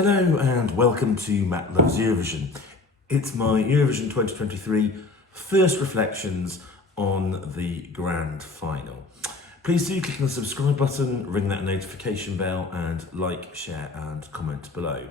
Hello and welcome to Matt Loves Eurovision. It's my Eurovision 2023 first reflections on the grand final. Please do click on the subscribe button, ring that notification bell and like, share and comment below.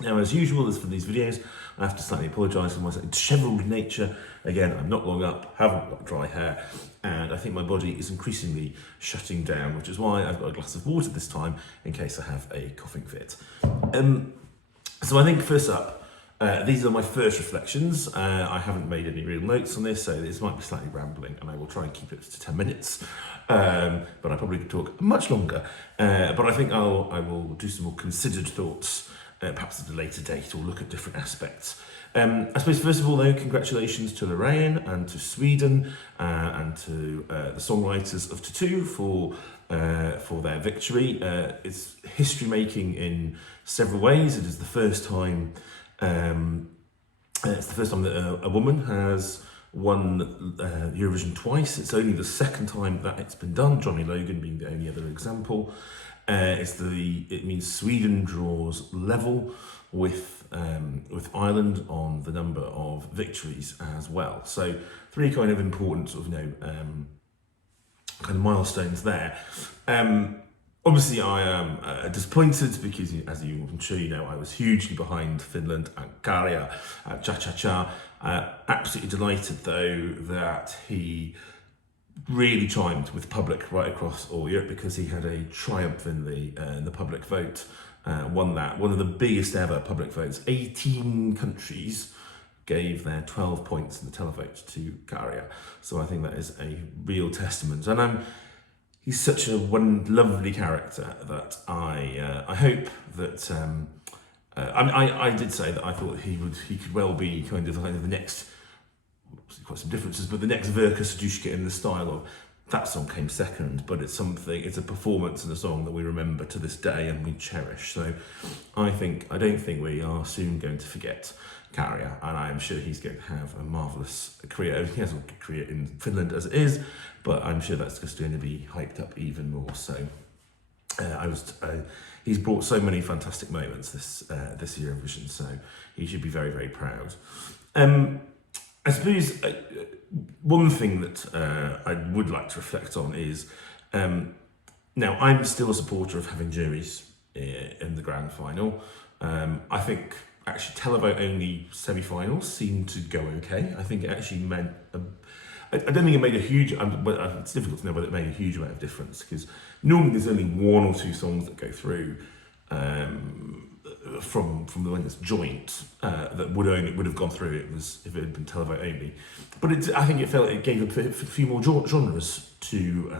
Now, as usual, as for these videos, I have to slightly apologise for my dishevelled nature. Again, I'm not long up, haven't got dry hair, and I think my body is increasingly shutting down, which is why I've got a glass of water this time in case I have a coughing fit. So I think first up, these are my first reflections. I haven't made any real notes on this, so this might be slightly rambling, and I will try and keep it to 10 minutes. But I probably could talk much longer. But I think I will do some more considered thoughts perhaps at a later date, or look at different aspects. I suppose first of all though, congratulations to Lorraine and to Sweden and to the songwriters of Tutu for their victory. It's history making in several ways. It is the first time that a woman has won Eurovision twice. It's only the second time that it's been done, Johnny Logan being the only other example. It means Sweden draws level with Ireland on the number of victories as well. So three kind of important sort of kind of milestones there. Obviously, I am disappointed because, as I'm sure you know, I was hugely behind Finland and Käärijä at Cha Cha Cha. Absolutely delighted though that he really chimed with public right across all Europe, because he had a triumph in the public vote, won that, one of the biggest ever public votes. 18 countries gave their 12 points in the televote to Käärijä, so I think that is a real testament, and he's such a lovely character that I hope that I did say that I thought he could well be kind of the next, quite some differences, but the next Verka Serdushka in the style of that song came second, but it's a performance in a song that we remember to this day and we cherish. So I don't think we are soon going to forget Käärijä, and I am sure he's going to have a marvellous career. He has a good career in Finland as it is, but I'm sure that's just going to be hyped up even more. So he's brought so many fantastic moments this Eurovision, so he should be very, very proud. I suppose one thing that I would like to reflect on is, now I'm still a supporter of having juries in the grand final. I think actually televote only semi-finals seemed to go okay. I think it actually meant, I don't think it made a huge, but it's difficult to know whether it made a huge amount of difference, because normally there's only one or two songs that go through from the one that's joint that would have gone through if it had been televote only. But I think it gave a few more genres to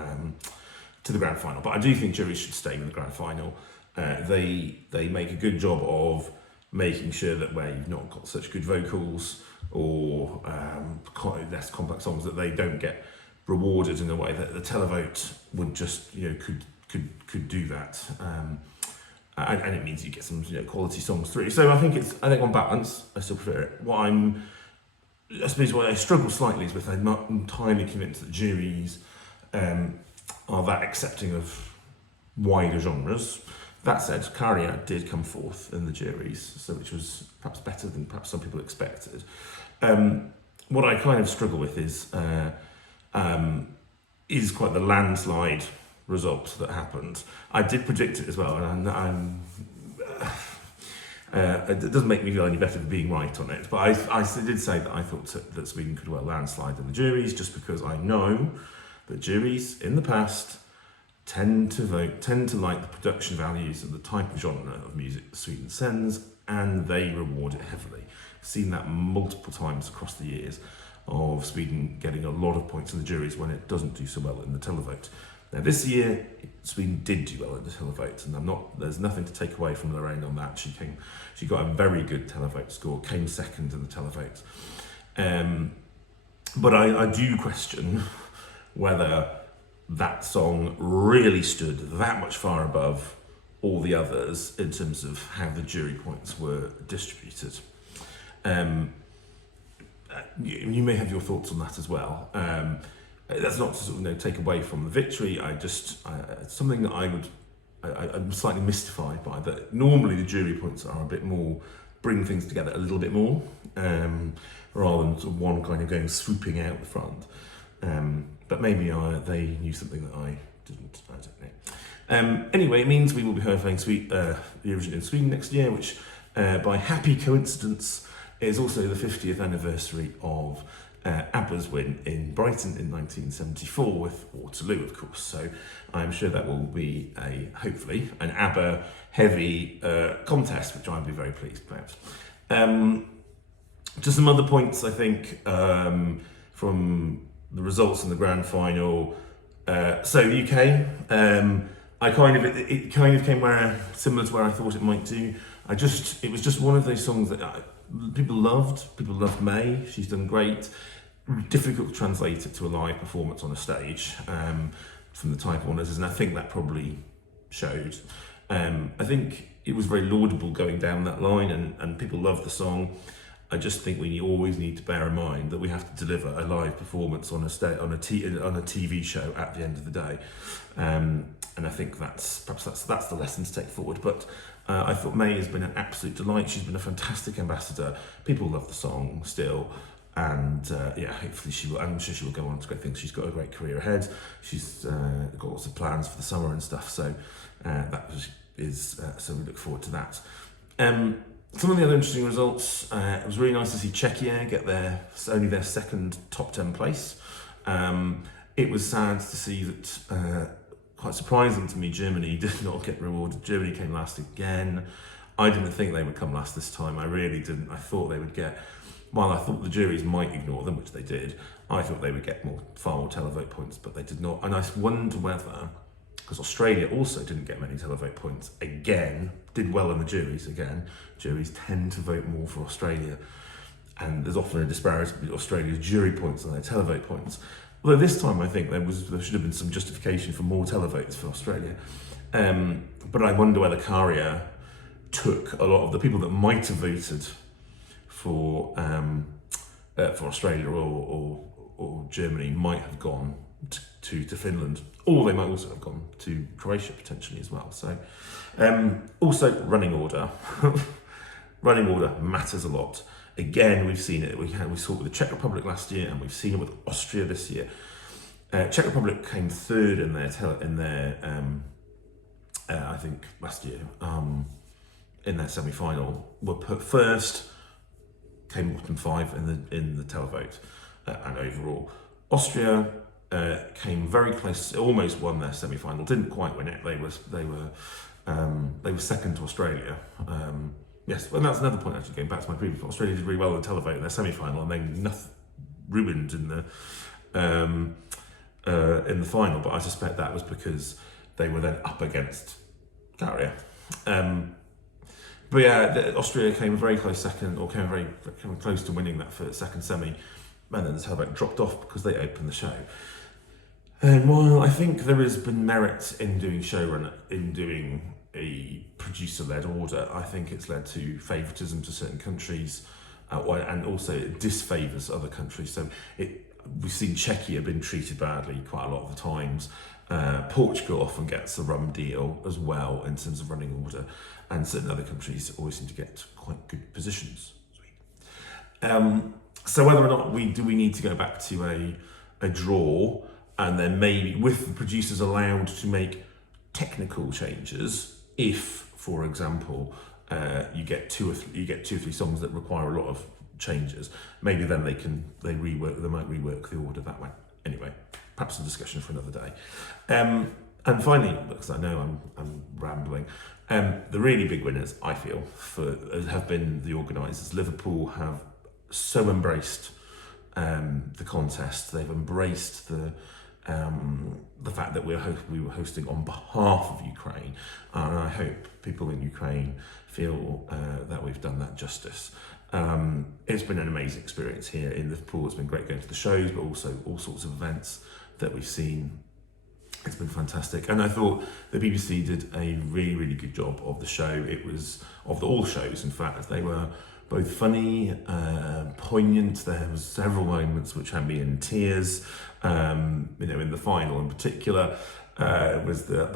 the grand final. But I do think juries should stay in the grand final. They make a good job of making sure that where you've not got such good vocals or less complex songs, that they don't get rewarded in a way that the televote would just could do that. And it means you get some quality songs through. So I think on balance, I still prefer it. I suppose what I struggle slightly is with, I'm not entirely convinced that juries are that accepting of wider genres. That said, Käärijä did come fourth in the juries, so which was perhaps better than perhaps some people expected. What I kind of struggle with is quite the landslide result that happened. I did predict it as well, and it doesn't make me feel any better for being right on it, but I did say that I thought that Sweden could well landslide in the juries, just because I know that juries in the past tend to like the production values and the type of genre of music that Sweden sends, and they reward it heavily. I've seen that multiple times across the years of Sweden getting a lot of points in the juries when it doesn't do so well in the televote. Now this year, Sweden did do well in the televote, and there's nothing to take away from Lorraine on that. She got a very good televote score, came second in the televote. But I do question whether that song really stood that much far above all the others in terms of how the jury points were distributed. You may have your thoughts on that as well. That's not to take away from the victory. It's something that I would I'm slightly mystified by that. Normally the jury points are a bit more, bring things together a little bit more, rather than sort of one kind of going swooping out the front. But maybe they knew something that I didn't, I don't know. Anyway, it means we will be playing Eurovision in Sweden next year, which by happy coincidence is also the 50th anniversary of ABBA's win in Brighton in 1974 with Waterloo, of course. So I'm sure that will be hopefully an ABBA heavy contest, which I'll be very pleased about. Just some other points, I think, from the results in the grand final. So the UK, it kind of came similar to where I thought it might do. It was just one of those songs that people loved. People loved May. She's done great. Difficult to translate it to a live performance on a stage from the type of honours, and I think that probably showed. I think it was very laudable going down that line, and people loved the song. I just think we always need to bear in mind that we have to deliver a live performance on a TV show at the end of the day, and I think that's the lesson to take forward. But I thought May has been an absolute delight. She's been a fantastic ambassador. People love the song still, and hopefully she will. I'm sure she will go on to great things. She's got a great career ahead. She's got lots of plans for the summer and stuff. So so we look forward to that. Some of the other interesting results, it was really nice to see Czechia get only their second top 10 place. It was sad to see that, quite surprising to me, Germany did not get rewarded. Germany came last again. I didn't think they would come last this time. I really didn't. I thought they would get, while I thought the juries might ignore them, which they did, I thought they would get far more televote points, but they did not. And I wonder whether, because Australia also didn't get many televote points again, did well in the juries again. Juries tend to vote more for Australia, and there's often a disparity between Australia's jury points and their televote points. Although this time I think there should have been some justification for more televotes for Australia. But I wonder whether Karia took a lot of the people that might have voted for Australia or Germany might have gone to Finland, or they might also have gone to Croatia potentially as well. So also running order. Running order matters a lot. Again, we've seen it. We saw it with the Czech Republic last year, and we've seen it with Austria this year. Czech Republic came third in their I think last year in their semi-final. Were put first, came bottom 5 in the televote and overall. Austria came very close, almost won their semi-final, didn't quite win it. They were second to Australia. Yes, and that's another point actually, going back to my previous point. Australia did really well in the televote in their semi-final, and then ruined in the final. But I suspect that was because they were then up against Karia. But yeah, Austria came very close second, or came close to winning that for second semi, and then the televote dropped off because they opened the show. And while I think there has been merit in doing a producer-led order, I think it's led to favouritism to certain countries, and also it disfavours other countries. So we've seen Czechia been treated badly quite a lot of the times. Portugal often gets a rum deal as well in terms of running order, and certain other countries always seem to get quite good positions. So whether or not we need to go back to a draw, and then maybe with the producers allowed to make technical changes, if, for example, you get two or three songs that require a lot of changes, maybe then they might rework the order that way. Anyway, perhaps a discussion for another day. And finally, because I know I'm rambling, the really big winners, I feel, have been the organisers. Liverpool have so embraced the contest. They've embraced the fact that we were hosting on behalf of Ukraine, and I hope people in Ukraine feel that we've done that justice. It's been an amazing experience here in Liverpool. It's been great going to the shows, but also all sorts of events that we've seen. It's been fantastic, and I thought the BBC did a really, really good job of the show. It was of all shows, in fact. They were both funny, poignant. There was several moments which had me in tears. In the final in particular, was that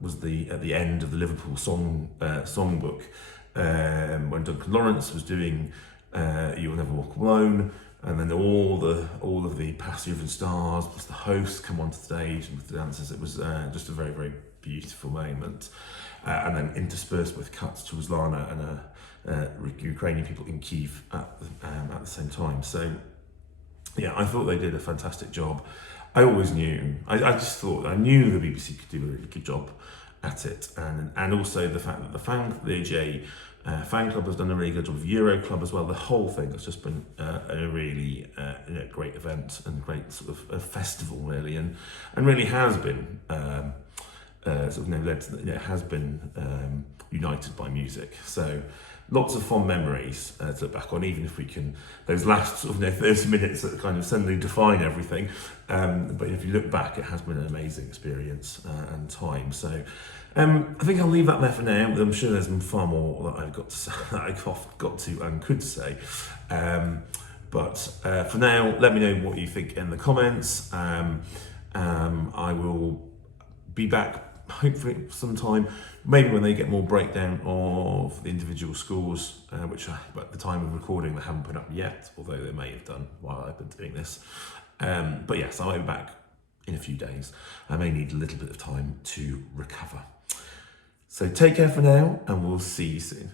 was at the end of the Liverpool songbook, when Duncan Lawrence was doing "You Will Never Walk Alone," and then all of the past Eurovision stars plus the hosts come onto stage and with the dancers. It was just a very, very beautiful moment, and then interspersed with cuts to Ruslana and Ukrainian people in Kyiv at the same time. So yeah, I thought they did a fantastic job. I always knew, I just thought, I knew the BBC could do a really good job at it, and also the fact that the AJ fan club has done a really good job, of Euro Club as well. The whole thing has just been a really great event and great sort of a festival, really, and really has been sort of led to, has been united by music. So lots of fond memories to look back on, even if we can, those last sort of 30 minutes that kind of suddenly define everything. But if you look back, it has been an amazing experience and time. So I think I'll leave that there for now. I'm sure there's far more that I've got to say, that I've got to and could say. But for now, let me know what you think in the comments. I will be back hopefully sometime, maybe when they get more breakdown of the individual scores, which at the time of recording they haven't put up yet, although they may have done while I've been doing this. But yes, I'll be back in a few days. I may need a little bit of time to recover. So take care for now, and we'll see you soon.